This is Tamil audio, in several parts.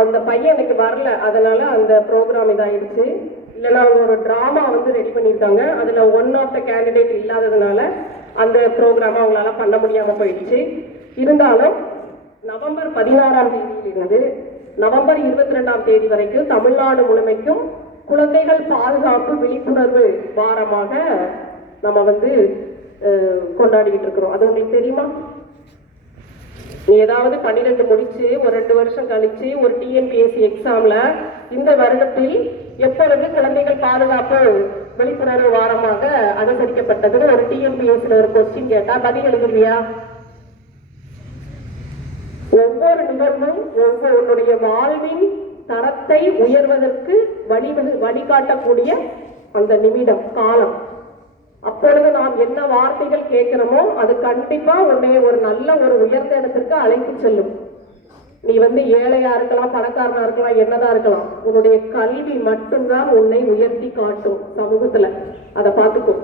அந்த பையன் எனக்கு வரல. அதனால அந்த ப்ரோக்ராம் இதாயிடுச்சு. இல்லைன்னா அவங்க ஒரு ட்ராமா வந்து ரெடி பண்ணியிருக்காங்க. அதில் ஒன் ஆஃப் த கேண்டிடேட் இல்லாததுனால அந்த ப்ரோக்ராம் அவங்களால பண்ண முடியாமல் போயிடுச்சு. இருந்தாலும் நவம்பர் பதினாறாம் தேதியிலிருந்து நவம்பர் இருபத்தி ரெண்டாம் தேதி வரைக்கும் தமிழ்நாடு முழுமைக்கும் குழந்தைகள் பாதுகாப்பு விழிப்புணர்வு வாரமாக நம்ம வந்து கொண்டாடிக்கிட்டு இருக்கிறோம். அது உங்களுக்கு தெரியுமா? நீ ஏதாவது பன்னிரெண்டு முடிச்சு ஒரு ரெண்டு வருஷம் கழிச்சு ஒரு டிஎன்பிஎஸ்சி எக்ஸாம்ல இந்த வருடத்தில் எப்பொழுது குழந்தைகள் பாதுகாப்பு விழிப்புணர்வு வாரமாக அனுசரிக்கப்பட்டதுன்னு ஒரு டிஎன்பிஎஸ்சில ஒரு கொஸ்டின் கேட்டா பதில் எழுதுவியா ஒவ்வொரு நிகழ்வும் ஒவ்வொரு உன்னுடைய வாழ்வின் தரத்தை உயர்வதற்கு வழிவகு வழிகாட்டக்கூடிய அந்த நிமிடம் காலம். அப்பொழுது நாம் என்ன வார்த்தைகள் கேட்கிறோமோ அது கண்டிப்பா உன்னை ஒரு நல்ல ஒரு உயர்ந்த இடத்திற்கு அழைத்து செல்லும். நீ வந்து ஏழையா இருக்கலாம் பணக்காரனா இருக்கலாம் என்னதான் இருக்கலாம். உன்னுடைய கல்வி மட்டும்தான் உன்னை உயர்த்தி காட்டும் சமூகத்துல. அதை பார்த்துக்கும்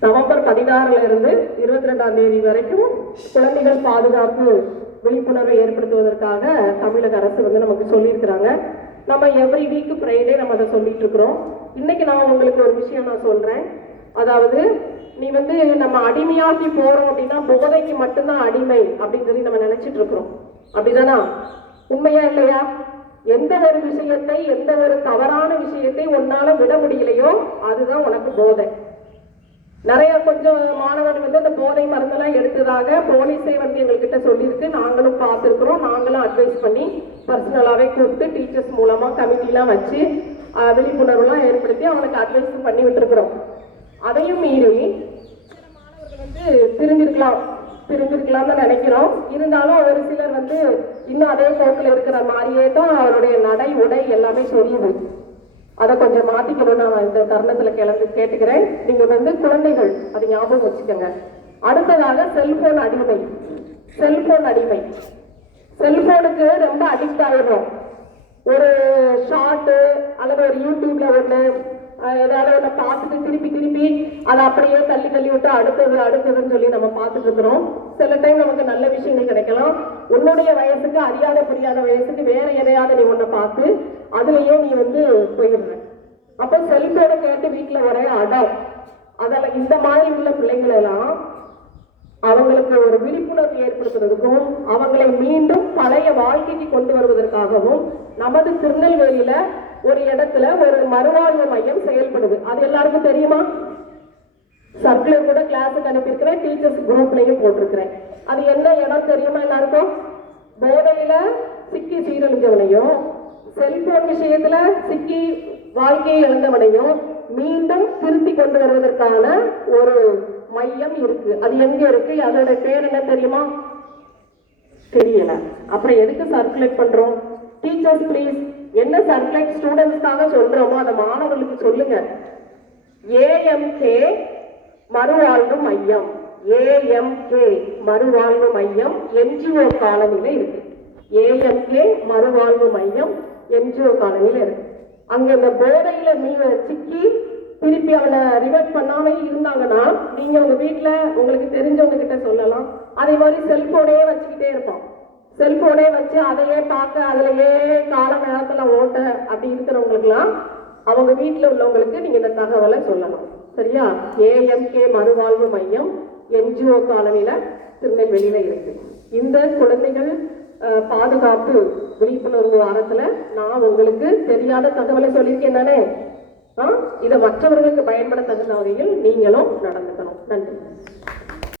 நவம்பர் பதினாறுல இருந்து இருபத்தி ரெண்டாம் தேதி வரைக்கும் குழந்தைகள் பாதுகாப்பு விழிப்புணர்வை ஏற்படுத்துவதற்காக தமிழக அரசு வந்து நமக்கு சொல்லியிருக்கிறாங்க. நம்ம எவ்ரி வீக் ஃப்ரைடே நம்ம அதை சொல்லிட்டு இருக்கிறோம். இன்னைக்கு நான் உங்களுக்கு ஒரு விஷயம் நான் சொல்றேன். அதாவது நீ வந்து நம்ம அடிமையாக்கி போறோம் அப்படின்னா போதைக்கு மட்டும்தான் அடிமை அப்படின்னு சொல்லி நம்ம நினைச்சிட்டு இருக்கிறோம். அப்படிதானா? உண்மையா இல்லையா? எந்த ஒரு விஷயத்தை எந்த ஒரு தவறான விஷயத்தை உன்னால விட முடியலையோ அதுதான் உனக்கு போதை. நிறைய கொஞ்சம் மாணவர்கள் வந்து அந்த போதை மருந்தெல்லாம் எடுத்ததாக போலீஸே வந்து எங்ககிட்ட சொல்லியிருக்கு. நாங்களும் பார்த்துருக்குறோம். நாங்களும் அட்வைஸ் பண்ணி பர்சனலாகவே கூப்பிட்டு டீச்சர்ஸ் மூலமாக கமிட்டிலாம் வச்சு விழிப்புணர்வுலாம் ஏற்படுத்தி அவனுக்கு அட்வைஸ் பண்ணி விட்டுருக்குறோம். அதையும் மீறி வந்து திருந்திருக்கலாம் திருந்திருக்கலாம்னு நினைக்கிறோம். இருந்தாலும் ஒரு சிலர் வந்து இன்னும் அதே போக்கில் இருக்கிற மாதிரியே தான் அவருடைய நடை உடை எல்லாமே தெரியுது அதை கொஞ்சம் மாத்திக்கணும் நான் இந்த தருணத்துல கிளம்பி கேட்டுக்கிறேன். நீங்க வந்து குழந்தைகள் அதை ஞாபகம் வச்சுக்கோங்க. அடுத்ததாக செல்போன் அடிமை. செல்போன் அடிமை. செல்போனுக்கு ரொம்ப அடிக்ட் ஆகிடும் ஒரு ஷார்ட்டு அல்லது ஒரு யூடியூப்ல ஒண்ணு ஏதாவது ஒண்ணு பார்த்துட்டு திருப்பி திருப்பி அதை அப்படியே தள்ளி தள்ளி விட்டு அடுத்தது அடுத்ததுன்னு சொல்லி நம்ம பார்த்துட்டு இருக்கிறோம். சில டைம் நமக்கு நல்ல விஷயங்கள் கிடைக்கலாம். உன்னுடைய வயசுக்கு அறியாத புரியாத வயசுக்கு வேற எதையாவது நீ ஒன்றை பார்த்து அதுலயே நீ வந்து போயிடுற. அப்போ செல்ஃபோனை கேட்டு வீட்டுல ஒரே அடம். அதெல்லாம் இந்த மாதிரி உள்ள பிள்ளைங்களெல்லாம் எல்லாம் அவங்களுக்கு ஒரு விழிப்புணர்வு ஏற்படுத்துறதுக்கும் அவங்களை மீண்டும் பழைய செய்வதற்காகவும் நமது திருநெல்வேலியில ஒரு இடத்துல ஒரு மறுவாழ்வு மையம் செயல்படுது. அது எல்லாருக்கும் தெரியுமா? சர்க்குலர் கூட கிளாஸுக்கு அனுப்பியிருக்கிறேன் டீச்சர்ஸ் குரூப்லையும் போட்டிருக்கிறேன். அது என்ன இடம் தெரியுமா எல்லாருக்கும்? போதையில சிக்கி சீரழிஞ்சவனையும் செல்போன் விஷயத்துல சிக்கி வாழ்க்கையை இழந்தவனையும் மீண்டும் திருத்தி கொண்டு வருவதற்கான ஒரு மையம் இருக்கு. அது எங்க இருக்கு? அதோட பேர் என்ன தெரியுமா? தெரியல. அப்புறம் எதுக்கு சர்க்குலேட் பண்றோம்? டீச்சர்ஸ் ப்ளீஸ் என்ன சர்க்குலேட் ஸ்டூடெண்ட்ஸ்க்காக சொல்றோமோ அதை மாணவர்களுக்கு சொல்லுங்க. ஏஎம்கே மறுவாழ்வு மையம். ஏஎம்கே மறுவாழ்வு மையம் என்ஜிஓ காலனியில இருக்கு. ஏஎம்கே மறுவாழ்வு மையம் என்ஜிஓ காலனியில இருக்கு. அங்க இந்த போதையில நீ சிக்கி திருப்பி அவனை ரிவர்ட் பண்ணாமே இருந்தாங்கன்னா நீங்க உங்க வீட்டில் உங்களுக்கு தெரிஞ்சவங்க கிட்ட சொல்லலாம். அதே மாதிரி செல்போனே வச்சுக்கிட்டே இருப்போம். செல்போனே வச்சு அதையே பார்க்க அதுலயே கால நேரத்துல ஓட்ட அப்படி இருக்கிறவங்களுக்குலாம் அவங்க வீட்டில் உள்ளவங்களுக்கு நீங்க இந்த தகவலை சொல்லலாம். சரியா? ஏஎம்கே மறுவாழ்வு மையம் என்ஜிஓ காலனில திருநெல்வேலியில இருக்கு. இந்த குழந்தைகள் பாதுகாப்பு விழிப்புணர்வு வாரத்துல நான் உங்களுக்கு தெரியாத தகவலை சொல்லியிருக்கேன் தானே? இதை மற்றவர்களுக்கு பயன்பட தகுந்த வகையில் நீங்களும் நடந்துக்கணும். நன்றி.